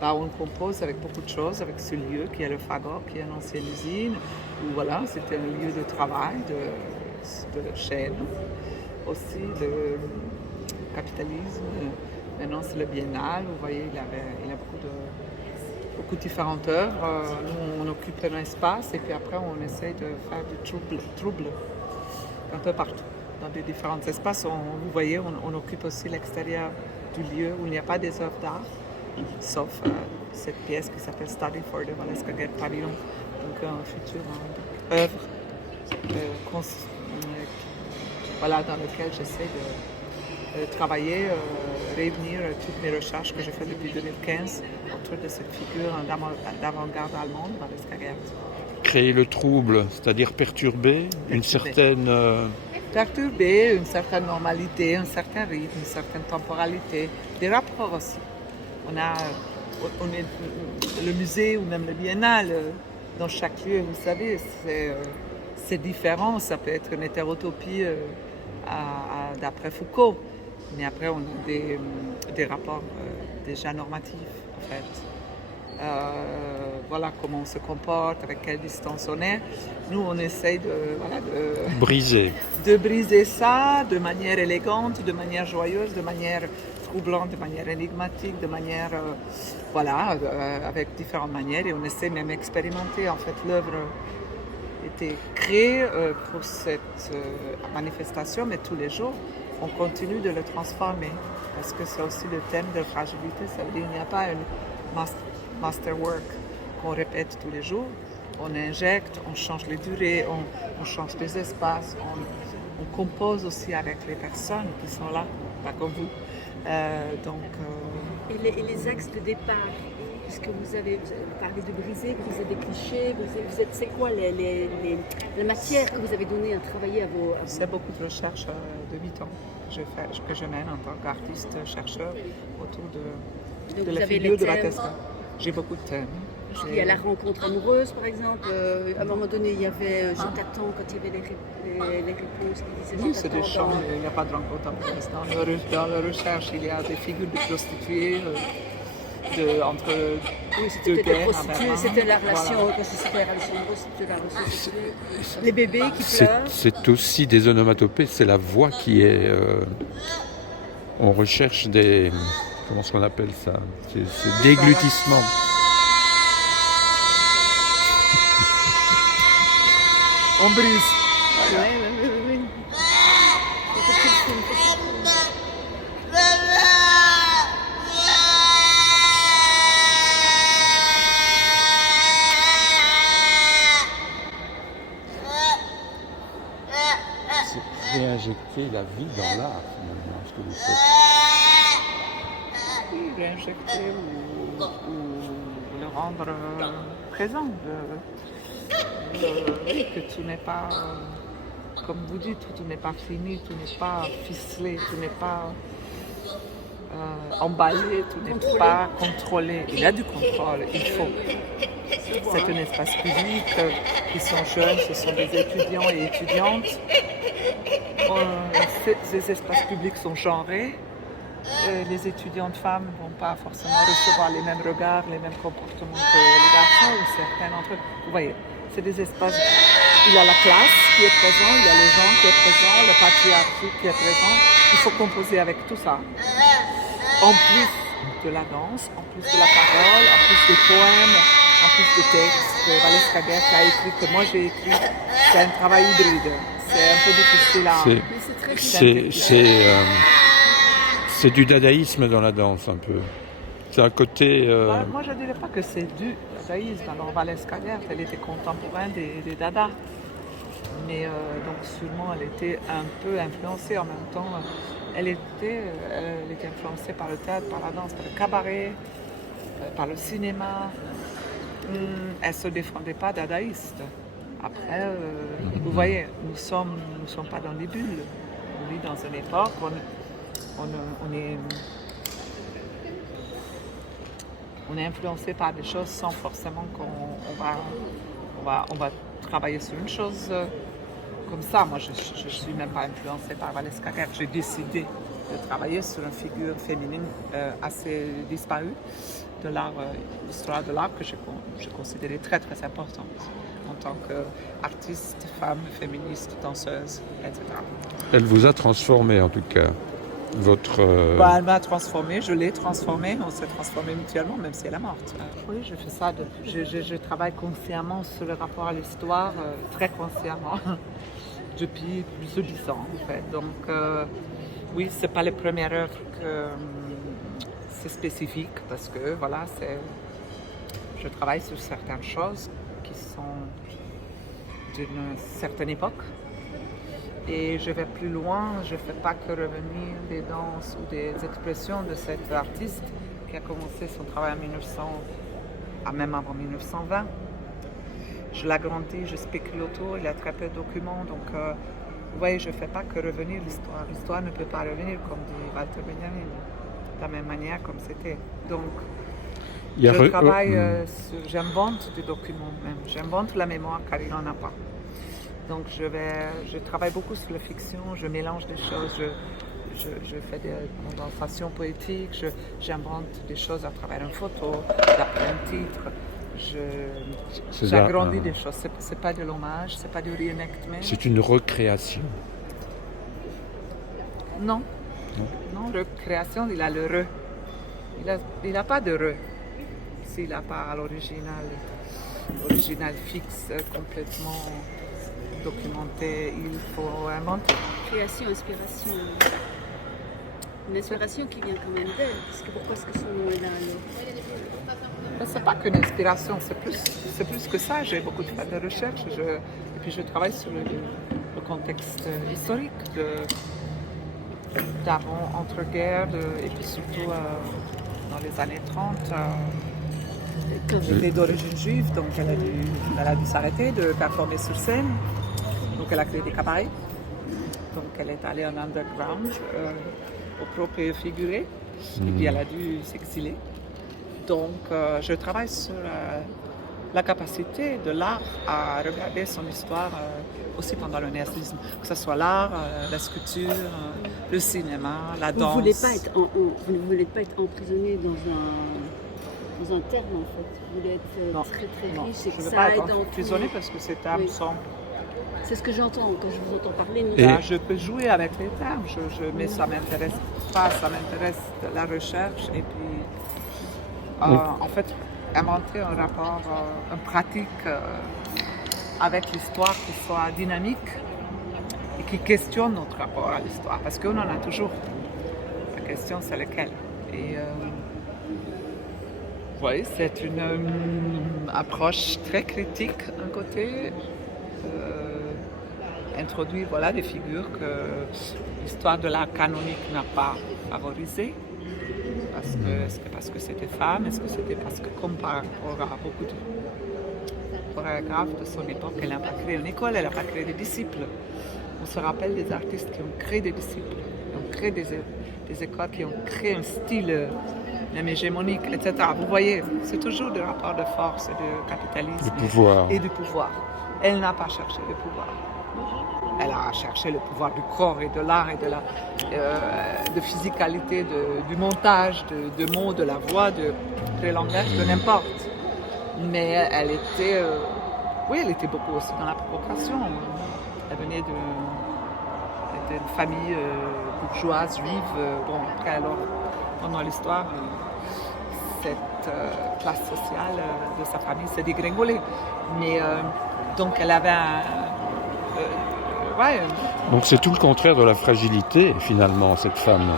bah, on compose avec beaucoup de choses, avec ce lieu qui est le Fagor, qui est une ancienne usine, où voilà, c'était un lieu de travail de la chaîne, aussi le capitalisme. Maintenant, c'est le biennale. Vous voyez, il a beaucoup de différentes œuvres. Nous, on occupe un espace et puis après, on essaye de faire du trouble un peu partout. Dans des différents espaces, vous voyez, on occupe aussi l'extérieur du lieu où il n'y a pas des œuvres d'art, sauf cette pièce qui s'appelle Study for the Valeska Guerre Pavillon, donc un futur œuvre voilà, dans laquelle j'essaie de travailler, réunir toutes mes recherches que j'ai faites depuis 2015 autour de cette figure d'avant-garde allemande, Valeska Guerre. Créer le trouble, c'est-à-dire perturber une certaine... Perturber une certaine normalité, un certain rythme, une certaine temporalité, des rapports aussi. On est le musée ou même le biennale, dans chaque lieu, vous savez, c'est différent. Ça peut être une hétérotopie d'après Foucault, mais après on a des rapports déjà normatifs en fait. Voilà comment on se comporte, avec quelle distance on est. Nous, on essaye de briser ça de manière élégante, de manière joyeuse, de manière troublante, de manière énigmatique, de manière, avec différentes manières. Et on essaie même d'expérimenter. En fait, l'œuvre était créée pour cette manifestation, mais tous les jours, on continue de le transformer. Parce que c'est aussi le thème de fragilité. Ça veut dire qu'il n'y a pas une masterwork qu'on répète tous les jours. On injecte, on change les durées, on change les espaces, on compose aussi avec les personnes qui sont là, pas comme vous. Et les axes de départ, puisque vous avez parlé de briser, brisez des clichés, c'est quoi la matière que vous avez donnée à travailler à vos... C'est beaucoup de recherches de 8 ans que je mène en tant qu'artiste chercheur autour de la figure de Valeska. J'ai beaucoup de thèmes. Il y a la rencontre amoureuse, par exemple. À un moment donné, il y avait Je t'attends, quand il y avait les réponses qui disaient... Oui, c'est des chants, il n'y a pas de rencontre amoureuse. Dans la recherche, il y a des figures de prostituées entre deux guerres. C'était la relation, quand c'était la relation amoureuse, c'était la relation sexuelle. Les bébés qui pleurent. C'est aussi des onomatopées, c'est la voix qui est... on recherche des... Comment est-ce qu'on appelle ça? C'est déglutissement. On brise. Oui. C'est réinjecter la vie dans l'art, finalement, ce que vous faites. Oui, réinjecter ou le rendre présent. Que tout n'est pas, comme vous dites, tout n'est pas fini, tout n'est pas ficelé, tout n'est pas emballé, tout n'est pas contrôlé. Il y a du contrôle, il faut. C'est un espace public, ils sont jeunes, ce sont des étudiants et étudiantes. Ces espaces publics sont genrés. Les étudiantes femmes ne vont pas forcément recevoir les mêmes regards, les mêmes comportements que les garçons ou certains d'entre eux. Vous voyez, c'est des espaces. Il y a la classe qui est présente, il y a les gens qui est présent, le patriarcat qui est présent. Il faut composer avec tout ça. En plus de la danse, en plus de la parole, en plus des poèmes, en plus des textes que Valeska Guerre a écrit, que moi j'ai écrit. C'est un travail hybride. C'est un peu difficile à... C'est du dadaïsme dans la danse, un peu. C'est un côté... Moi, je ne dirais pas que c'est du dadaïsme. Alors, Valeska Guerre, elle était contemporaine des Dada. Mais donc, sûrement, elle était un peu influencée en même temps. Elle était influencée par le théâtre, par la danse, par le cabaret, par le cinéma. Elle ne se défendait pas dadaïste. Après, vous voyez, nous sommes pas dans des bulles. On vit dans une époque où on est influencé par des choses sans forcément qu'on va travailler sur une chose comme ça. Moi, je ne suis même pas influencée par Valeska Guerre. J'ai décidé de travailler sur une figure féminine assez disparue, de l'art, l'histoire de l'art que je considérais très très importante en tant qu'artiste, femme, féministe, danseuse, etc. Elle vous a transformé en tout cas. Elle m'a transformée, je l'ai transformée, on s'est transformés mutuellement, même si elle est morte. Oui, je fais ça je travaille consciemment sur le rapport à l'histoire, très consciemment, depuis plus de 10 ans en fait. Donc oui, c'est pas les premières œuvres que c'est spécifique parce que voilà, je travaille sur certaines choses qui sont d'une certaine époque. Et je vais plus loin, je ne fais pas que revenir des danses ou des expressions de cet artiste qui a commencé son travail en 1900, même avant 1920. Je l'agrandis, je spécule autour, il y a très peu de documents, donc vous voyez, je ne fais pas que revenir l'histoire. L'histoire ne peut pas revenir, comme dit Walter Benjamin, de la même manière comme c'était. Donc, je travaille, j'invente des documents même, j'invente la mémoire car il n'en a pas. Donc je travaille beaucoup sur la fiction, je mélange des choses, je fais des condensations poétiques, j'invente des choses à travers une photo, d'après un titre, j'agrandis des choses. C'est pas de l'hommage, c'est pas du reenactment. C'est une recréation. Non, recréation, il a le re. Il n'a pas de re. S'il n'a pas l'original fixe, complètement documenté, il faut inventer. Création, inspiration. Une inspiration qui vient quand même d'elle, parce que pourquoi est-ce que son nom est là alors? C'est pas qu'une inspiration, c'est plus que ça. J'ai beaucoup fait de recherches et puis je travaille sur le contexte historique d'avant, entre-guerres, et puis surtout dans les années 30. Elle est d'origine juive, donc elle a dû s'arrêter de performer sur scène. Donc elle a créé des cabarets. Donc elle est allée en underground, au propre et figuré. Et puis elle a dû s'exiler. Donc je travaille sur la capacité de l'art à regarder son histoire aussi pendant le nazisme. Que ce soit l'art, la sculpture, le cinéma, la danse. Vous ne voulez pas être emprisonné dans un terme en fait. Vous voulez être très très riche. Je ne veux pas être emprisonné parce que ces termes sont... C'est ce que j'entends quand je vous entends parler. Je peux jouer avec les termes, mais ça ne m'intéresse pas, ça m'intéresse la recherche et puis en fait inventer un rapport, une pratique avec l'histoire qui soit dynamique et qui questionne notre rapport à l'histoire parce qu'on en a toujours. La question c'est lequel. Et oui, c'est une approche très critique d'un côté. Introduire des figures que l'histoire de l'art canonique n'a pas favorisées. Est-ce que parce que c'était femme? Est-ce que c'était parce que, comme par rapport à beaucoup de chorégraphes de son époque, elle n'a pas créé une école, elle n'a pas créé des disciples. On se rappelle des artistes qui ont créé des disciples, qui ont créé des écoles, qui ont créé un style même hégémonique, etc. Vous voyez, c'est toujours des rapports de force et de capitalisme et du pouvoir. Elle n'a pas cherché le pouvoir. Elle a cherché le pouvoir du corps et de l'art et de physicalité, du montage, de mots, de la voix, de langage, de n'importe. Mais elle était beaucoup aussi dans la provocation. Elle venait d'une famille bourgeoise, juive. Après, alors, pendant l'histoire, cette classe sociale de sa famille s'est dégringolée. Mais donc, elle avait Donc c'est tout le contraire de la fragilité, finalement, cette femme.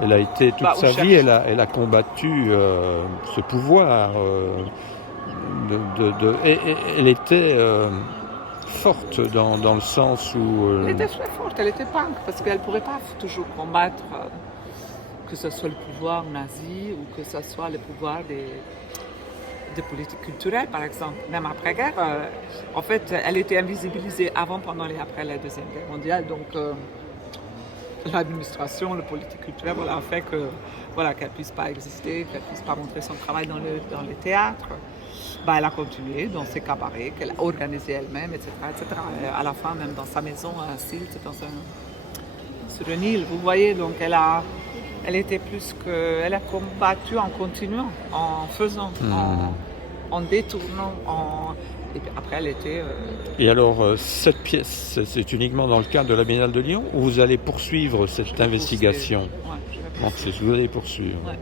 Elle a été toute sa vie, elle a combattu ce pouvoir. Elle était forte dans le sens où... Elle était très forte, elle était punk, parce qu'elle ne pourrait pas toujours combattre que ce soit le pouvoir nazi ou que ce soit le pouvoir des politiques culturelles, par exemple. Même après-guerre, en fait, elle était invisibilisée avant, pendant et après la Deuxième Guerre mondiale. Donc, l'administration, la politique culturelle, a fait qu'elle ne puisse pas exister, qu'elle ne puisse pas montrer son travail dans les théâtres. Elle a continué dans ses cabarets qu'elle a organisés elle-même, etc., etc. Et à la fin, même dans sa maison à Sylt, sur une île, vous voyez, donc elle a Elle était plus que... Elle a combattu en continuant, en faisant, en détournant, Et puis après, elle était... Et alors, cette pièce, c'est uniquement dans le cadre de la Biennale de Lyon ou vous allez poursuivre cette investigation? Ouais, je vais poursuivre. Donc, vous allez poursuivre. Ouais.